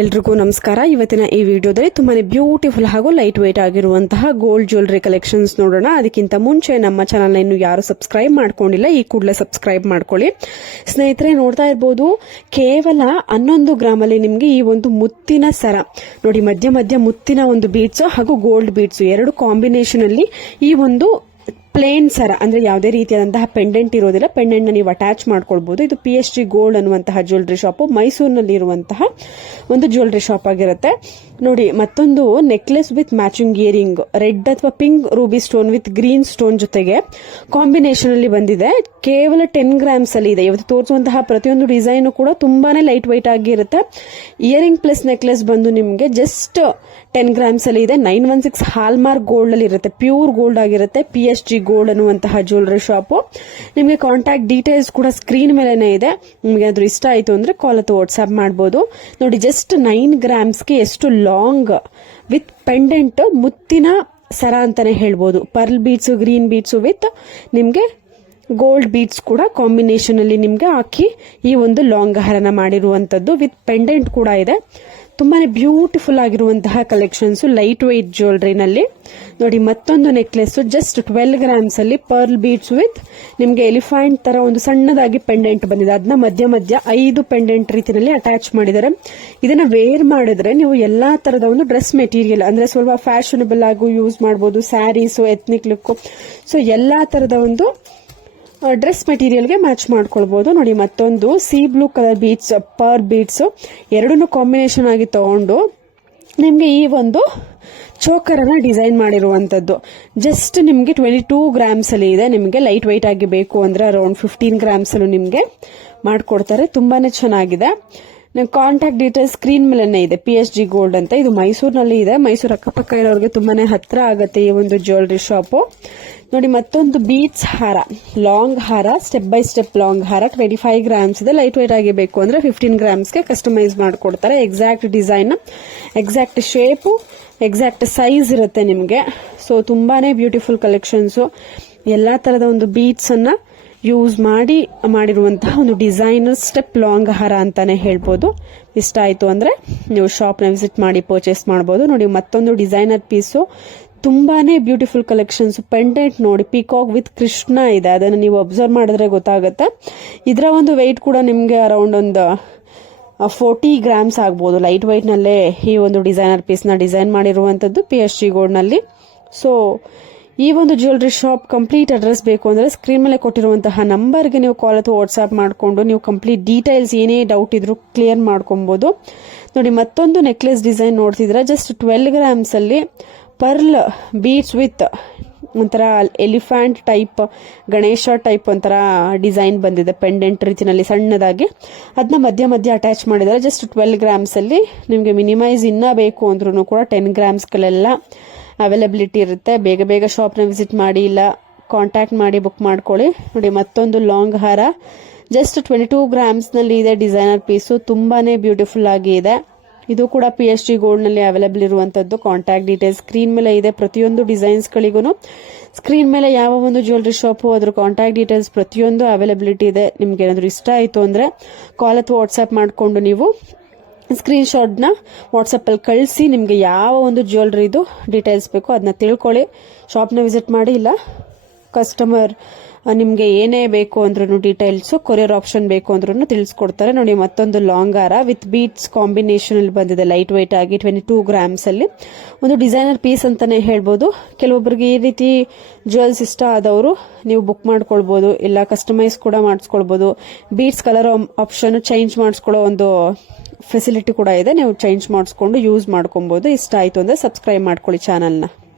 ಎಲ್ರಿಗೂ ನಮಸ್ಕಾರ. ಇವತ್ತಿನ ಈ ವಿಡಿಯೋದಲ್ಲಿ ತುಂಬಾನೇ ಬ್ಯೂಟಿಫುಲ್ ಹಾಗೂ ಲೈಟ್ ವೇಟ್ ಆಗಿರುವಂತಹ ಗೋಲ್ಡ್ ಜ್ಯುವೆಲರಿ ಕಲೆಕ್ಷನ್ಸ್ ನೋಡೋಣ. ಅದಕ್ಕಿಂತ ಮುಂಚೆ ನಮ್ಮ ಚಾನಲ್ ಇನ್ನು ಯಾರು ಸಬ್ಸ್ಕ್ರೈಬ್ ಮಾಡ್ಕೊಂಡಿಲ್ಲ, ಈ ಕೂಡಲೇ ಸಬ್ಸ್ಕ್ರೈಬ್ ಮಾಡ್ಕೊಳ್ಳಿ. ಸ್ನೇಹಿತರೆ, ನೋಡ್ತಾ ಇರಬಹುದು ಕೇವಲ 11 ಗ್ರಾಮಲ್ಲಿ ನಿಮಗೆ ಈ ಒಂದು ಮುತ್ತಿನ ಸರ ನೋಡಿ, ಮಧ್ಯ ಮಧ್ಯ ಮುತ್ತಿನ ಒಂದು ಬೀಡ್ಸ್ ಹಾಗೂ ಗೋಲ್ಡ್ ಬೀಡ್ಸ್ ಎರಡು ಕಾಂಬಿನೇಷನ್ ಅಲ್ಲಿ ಈ ಒಂದು ಪ್ಲೇನ್ ಸರ ಅಂದ್ರೆ ಯಾವುದೇ ರೀತಿಯಾದಂತಹ ಪೆಂಡೆಂಟ್ ಇರೋದಿಲ್ಲ. ಪೆಂಡೆಂಟ್ ನ ನೀವು ಅಟ್ಯಾಚ್ ಮಾಡ್ಕೊಳ್ಬಹುದು. ಇದು PSG ಗೋಲ್ಡ್ ಅನ್ನುವಂತಹ ಜ್ಯುವೆಲರಿ ಶಾಪ್ ಮೈಸೂರಿನಲ್ಲಿ ಇರುವಂತಹ ಒಂದು ಜ್ಯುವೆಲರಿ ಶಾಪ್ ಆಗಿರುತ್ತೆ. ನೋಡಿ, ಮತ್ತೊಂದು necklace with matching earring, red ಅಥವಾ pink ruby stone with green stone ಜೊತೆಗೆ ಕಾಂಬಿನೇಷನ್ ಅಲ್ಲಿ ಬಂದಿದೆ. ಕೇವಲ 10 ಗ್ರಾಮ್ಸ್ ಅಲ್ಲಿ ಇದೆ. ಇವತ್ತು ತೋರಿಸುವಂತಹ ಪ್ರತಿಯೊಂದು ಡಿಸೈನ್ ಕೂಡ ತುಂಬಾನೇ ಲೈಟ್ ವೈಟ್ ಆಗಿರುತ್ತೆ. ಇಯರಿಂಗ್ ಪ್ಲಸ್ ನೆಕ್ಲೆಸ್ ಬಂದು ನಿಮಗೆ ಜಸ್ಟ್ 10 ಗ್ರಾಮ್ಸ್ ಅಲ್ಲಿ ಇದೆ. 916 ಹಾಲ್ಮಾರ್ಕ್ ಗೋಲ್ಡ್ ಅಲ್ಲಿ ಇರುತ್ತೆ, ಪ್ಯೂರ್ ಗೋಲ್ಡ್ ಆಗಿರುತ್ತೆ. PSG ಗೋಲ್ಡ್ ಅನ್ನುವಂತಹ ಜ್ಯುವೆಲರಿ ಶಾಪ್. ನಿಮಗೆ ಕಾಂಟ್ಯಾಕ್ಟ್ ಡೀಟೇಲ್ಸ್ ಕೂಡ ಸ್ಕ್ರೀನ್ ಮೇಲೆನೆ ಇದೆ. ನಿಮಗೆ ಅದ್ರ ಇಷ್ಟ ಆಯ್ತು ಅಂದ್ರೆ ಕಾಲ್ ಅಥವಾ ವಾಟ್ಸ್ಆಪ್ ಮಾಡಬಹುದು. ನೋಡಿ, ಜಸ್ಟ್ 9 ಗ್ರಾಮ್ಸ್ಗೆ ಎಷ್ಟು ಲಾಂಗ್ ವಿತ್ ಪೆಂಡೆಂಟ್ ಮುತ್ತಿನ ಸರ ಅಂತಾನೆ ಹೇಳ್ಬೋದು. Pearl beads, green beads with ನಿಮ್ಗೆ ಗೋಲ್ಡ್ ಬೀಡ್ಸ್ ಕೂಡ ಕಾಂಬಿನೇಷನ್ ಅಲ್ಲಿ ನಿಮ್ಗೆ ಹಾಕಿ ಈ ಒಂದು ಲಾಂಗ್ ಹಾರನ ಮಾಡಿರುವಂತದ್ದು ವಿತ್ ಪೆಂಡೆಂಟ್ ಕೂಡ ಇದೆ. ತುಂಬಾನೇ ಬ್ಯೂಟಿಫುಲ್ ಆಗಿರುವಂತಹ ಕಲೆಕ್ಷನ್ಸ್ ಲೈಟ್ ವೆಯ್ಟ್ ಜ್ಯುವೆಲರಿನಲ್ಲಿ. ನೋಡಿ, ಮತ್ತೊಂದು ನೆಕ್ಲೆಸ್ ಜಸ್ಟ್ 12 ಗ್ರಾಮ್ಸ್ ಅಲ್ಲಿ ಪರ್ಲ್ ಬೀಡ್ಸ್ ವಿತ್ ನಿಮ್ಗೆ ಎಲಿಫೆಂಟ್ ತರ ಒಂದು ಸಣ್ಣದಾಗಿ ಪೆಂಡೆಂಟ್ ಬಂದಿದೆ. ಅದನ್ನ ಮಧ್ಯ ಮಧ್ಯ 5 ಪೆಂಡೆಂಟ್ ರೀತಿಯಲ್ಲಿ ಅಟ್ಯಾಚ್ ಮಾಡಿದ್ದಾರೆ. ಇದನ್ನ ವೇರ್ ಮಾಡಿದ್ರೆ ನೀವು ಎಲ್ಲಾ ತರದ ಒಂದು ಡ್ರೆಸ್ ಮೆಟೀರಿಯಲ್ ಅಂದ್ರೆ ಸ್ವಲ್ಪ ಫ್ಯಾಷನಬಲ್ ಆಗಿ ಯೂಸ್ ಮಾಡಬಹುದು. ಸ್ಯಾರೀಸ್, ಎಥ್ನಿಕ್ ಲುಕ್, ಸೊ ಎಲ್ಲಾ ತರದ ಒಂದು ಡ್ರೆಸ್ ಮೆಟೀರಿಯಲ್ಗೆ ಮ್ಯಾಚ್ ಮಾಡ್ಕೊಳ್ಬಹುದು. ನೋಡಿ, ಮತ್ತೊಂದು C blue colour beads, per beads ಎರಡನ್ನೂ ಕಾಂಬಿನೇಷನ್ ಆಗಿ ತಗೊಂಡು ನಿಮ್ಗೆ ಈ ಒಂದು ಚೋಕರ್ ಅನ್ನ ಡಿಸೈನ್ ಮಾಡಿರುವಂತದ್ದು ಜಸ್ಟ್ ನಿಮ್ಗೆ 22 ಗ್ರಾಮ್ಸ್ ಅಲ್ಲಿ ಇದೆ. ನಿಮ್ಗೆ ಲೈಟ್ ವೈಟ್ ಆಗಿ ಬೇಕು ಅಂದ್ರೆ ಅರೌಂಡ್ 15 ಗ್ರಾಮ್ಸ್ ಅಲ್ಲೂ ನಿಮ್ಗೆ ಮಾಡ್ಕೊಡ್ತಾರೆ. ತುಂಬಾನೇ ಚೆನ್ನಾಗಿದೆ. ಕಾಂಟ್ಯಾಕ್ಟ್ ಡೀಟೇಲ್ಸ್ ಸ್ಕ್ರೀನ್ ಮೇಲೆನೆ ಇದೆ. PSG ಗೋಲ್ಡ್ ಅಂತ, ಇದು ಮೈಸೂರಿನಲ್ಲಿ ಇದೆ. ಮೈಸೂರು ಅಕ್ಕಪಕ್ಕ ಇರೋರಿಗೆ ತುಂಬಾನೇ ಹತ್ರ ಆಗುತ್ತೆ ಈ ಒಂದು ಜ್ಯುವೆಲರಿ ಶಾಪ್. ನೋಡಿ, ಮತ್ತೊಂದು ಬೀಡ್ಸ್ ಹಾರ, ಲಾಂಗ್ ಹಾರ, ಸ್ಟೆಪ್ ಬೈ ಸ್ಟೆಪ್ ಲಾಂಗ್ ಹಾರ 25 ಗ್ರಾಮ್ಸ್ ಇದೆ. ಲೈಟ್ ವೈಟ್ ಆಗಿ ಬೇಕು ಅಂದ್ರೆ 15 ಗ್ರಾಮ್ಸ್ಗೆ ಕಸ್ಟಮೈಸ್ ಮಾಡ್ಕೊಡ್ತಾರೆ. Exact design, exact shape, exact size ಇರುತ್ತೆ ನಿಮ್ಗೆ. ಸೊ ತುಂಬಾನೇ ಬ್ಯೂಟಿಫುಲ್ ಕಲೆಕ್ಷನ್ಸ್. ಎಲ್ಲಾ ತರದ ಒಂದು ಬೀಡ್ಸ್ ಅನ್ನ ಯೂಸ್ ಮಾಡಿರುವಂತಹ ಒಂದು ಡಿಸೈನರ್ ಸ್ಟೆಪ್ ಲಾಂಗ್ ಹಾರ ಅಂತಾನೆ ಹೇಳ್ಬೋದು. ಇಷ್ಟ ಆಯ್ತು ಅಂದ್ರೆ ನೀವು ಶಾಪ್ ನ ವಿಸಿಟ್ ಮಾಡಿ ಪರ್ಚೇಸ್ ಮಾಡಬಹುದು. ನೋಡಿ, ಮತ್ತೊಂದು ಡಿಸೈನರ್ ಪೀಸು, ತುಂಬಾನೇ ಬ್ಯೂಟಿಫುಲ್ ಕಲೆಕ್ಷನ್ಸ್. ಪೆಂಡೆಂಟ್ ನೋಡಿ, ಪಿಕಾಕ್ ವಿತ್ ಕೃಷ್ಣ ಇದೆ. ಅದನ್ನು ನೀವು ಅಬ್ಸರ್ವ್ ಮಾಡಿದ್ರೆ ಗೊತ್ತಾಗುತ್ತೆ. ಇದರ ಒಂದು ವೆಯ್ಟ್ ಕೂಡ ನಿಮ್ಗೆ ಅರೌಂಡ್ ಒಂದು 40 ಗ್ರಾಮ್ಸ್ ಆಗ್ಬಹುದು. ಲೈಟ್ ವೈಟ್ ನಲ್ಲೇ ಈ ಒಂದು ಡಿಸೈನರ್ ಪೀಸ್ ನ ಡಿಸೈನ್ ಮಾಡಿರುವಂತದ್ದು PSG ಗೋಲ್ಡ್ ನಲ್ಲಿ. ಸೊ ಈ ಒಂದು ಜ್ಯುವೆಲರಿ ಶಾಪ್ ಕಂಪ್ಲೀಟ್ ಅಡ್ರೆಸ್ ಬೇಕು ಅಂದ್ರೆ ಸ್ಕ್ರೀನ್ ಮೇಲೆ ಕೊಟ್ಟಿರುವಂತಹ ನಂಬರ್ಗೆ ನೀವು ಕಾಲ್ ಅಥವಾ ವಾಟ್ಸ್ಆಪ್ ಮಾಡಿಕೊಂಡು ನೀವು ಕಂಪ್ಲೀಟ್ ಡೀಟೇಲ್ಸ್ ಏನೇ ಡೌಟ್ ಇದ್ರೂ ಕ್ಲಿಯರ್ ಮಾಡ್ಕೊಬಹುದು. ನೋಡಿ, ಮತ್ತೊಂದು ನೆಕ್ಲೆಸ್ ಡಿಸೈನ್ ನೋಡ್ತಿದ್ರೆ ಜಸ್ಟ್ 12 ಗ್ರಾಮ್ಸ್ ಅಲ್ಲಿ ಪರ್ಲ್ ಬೀಡ್ಸ್ ವಿತ್ ಒಂಥರ ಎಲಿಫೆಂಟ್ ಟೈಪ್, ಗಣೇಶ ಟೈಪ್ ಒಂಥರ ಡಿಸೈನ್ ಬಂದಿದೆ. ಪೆಂಡೆಂಟ್ ರೀತಿನಲ್ಲಿ ಸಣ್ಣದಾಗಿ ಅದನ್ನ ಮಧ್ಯ ಮಧ್ಯ ಅಟ್ಯಾಚ್ ಮಾಡಿದ್ದಾರೆ. ಜಸ್ಟ್ 12 ಗ್ರಾಮ್ಸ್ ಅಲ್ಲಿ ನಿಮ್ಗೆ ಮಿನಿಮೈಸ್ ಇನ್ನ ಬೇಕು ಅಂದ್ರೂ ಕೂಡ 10 ಗ್ರಾಮ್ಸ್ಗಳೆಲ್ಲ ಅವೈಲಬಿಲಿಟಿ ಇರುತ್ತೆ. ಬೇಗ ಬೇಗ ಶಾಪ್ನ ವಿಸಿಟ್ ಮಾಡಿ, ಇಲ್ಲ ಕಾಂಟ್ಯಾಕ್ಟ್ ಮಾಡಿ ಬುಕ್ ಮಾಡ್ಕೊಳ್ಳಿ. ನೋಡಿ, ಮತ್ತೊಂದು ಲಾಂಗ್ ಹಾರ ಜಸ್ಟ್ 22 ಗ್ರಾಮ್ಸ್ ನಲ್ಲಿ ಇದೆ. ಡಿಸೈನರ್ ಪೀಸು ತುಂಬಾನೇ ಬ್ಯೂಟಿಫುಲ್ ಆಗಿ ಇದೆ. ಇದು ಕೂಡ PSG ಗೋಲ್ಡ್ ನಲ್ಲಿ ಅವೈಲಬಲ್ ಇರುವಂತದ್ದು. ಕಾಂಟ್ಯಾಕ್ಟ್ ಡೀಟೇಲ್ಸ್ ಸ್ಕ್ರೀನ್ ಮೇಲೆ ಇದೆ. ಪ್ರತಿಯೊಂದು ಡಿಸೈನ್ಸ್ ಗಳಿಗೂ ಸ್ಕ್ರೀನ್ ಮೇಲೆ ಯಾವ ಒಂದು ಜ್ಯುವೆಲರಿ ಶಾಪ್ ಅದ್ರ ಕಾಂಟ್ಯಾಕ್ಟ್ ಡೀಟೇಲ್ಸ್ ಪ್ರತಿಯೊಂದು ಅವೈಲಬಿಲಿಟಿ ಇದೆ. ನಿಮ್ಗೆ ಏನಾದ್ರು ಇಷ್ಟ ಆಯ್ತು ಅಂದ್ರೆ ಕಾಲ್ ಅಥವಾ ವಾಟ್ಸ್ಆಪ್ ಮಾಡ್ಕೊಂಡು ನೀವು ಸ್ಕ್ರೀನ್ ಶಾಟ್ ನ ವಾಟ್ಸ್ಆಪ್ ಅಲ್ಲಿ ಕಳಿಸಿ ನಿಮ್ಗೆ ಯಾವ ಒಂದು ಜ್ಯುವೆಲರಿದು ಡೀಟೇಲ್ಸ್ ಬೇಕು ಅದನ್ನ ತಿಳ್ಕೊಳ್ಳಿ. ಶಾಪ್ ನ ವಿಸಿಟ್ ಮಾಡಿ, ಇಲ್ಲ ಕಸ್ಟಮರ್ ನಿಮ್ಗೆ ಏನೇ ಬೇಕು ಅಂದ್ರೂ ಡೀಟೇಲ್ಸ್, ಕೊರಿಯರ್ ಆಪ್ಷನ್ ಬೇಕು ಅಂದ್ರೂ ತಿಳಿಸ್ಕೊಡ್ತಾರೆ. ನೋಡಿ, ಮತ್ತೊಂದು ಲಾಂಗ್ ಹಾರ ವಿತ್ ಬೀಡ್ಸ್ ಕಾಂಬಿನೇಷನ್ ಅಲ್ಲಿ ಬಂದಿದೆ. ಲೈಟ್ ವೈಟ್ ಆಗಿ 22 ಗ್ರಾಮ್ಸ್ ಅಲ್ಲಿ ಒಂದು ಡಿಸೈನರ್ ಪೀಸ್ ಅಂತಾನೆ ಹೇಳ್ಬೋದು. ಕೆಲವೊಬ್ಬರಿಗೆ ಈ ರೀತಿ ಜ್ಯುವೆಲ್ಸ್ ಇಷ್ಟ ಆದವರು ನೀವು ಬುಕ್ ಮಾಡ್ಕೊಳ್ಬಹುದು, ಇಲ್ಲ ಕಸ್ಟಮೈಸ್ ಕೂಡ ಮಾಡಿಸ್ಕೊಳ್ಬಹುದು. ಬೀಡ್ಸ್ ಕಲರ್ ಆಪ್ಷನ್ ಚೇಂಜ್ ಮಾಡಿಸ್ಕೊಳ್ಳೋ ಒಂದು ಫೆಸಿಲಿಟಿ ಕೂಡ ಇದೆ. ನೀವು ಚೇಂಜ್ ಮಾಡಿಸ್ಕೊಂಡು ಯೂಸ್ ಮಾಡ್ಕೊಬಹುದು. ಇಷ್ಟ ಆಯ್ತು ಅಂದ್ರೆ ಸಬ್ಸ್ಕ್ರೈಬ್ ಮಾಡ್ಕೊಳ್ಳಿ ಚಾನಲ್ನ.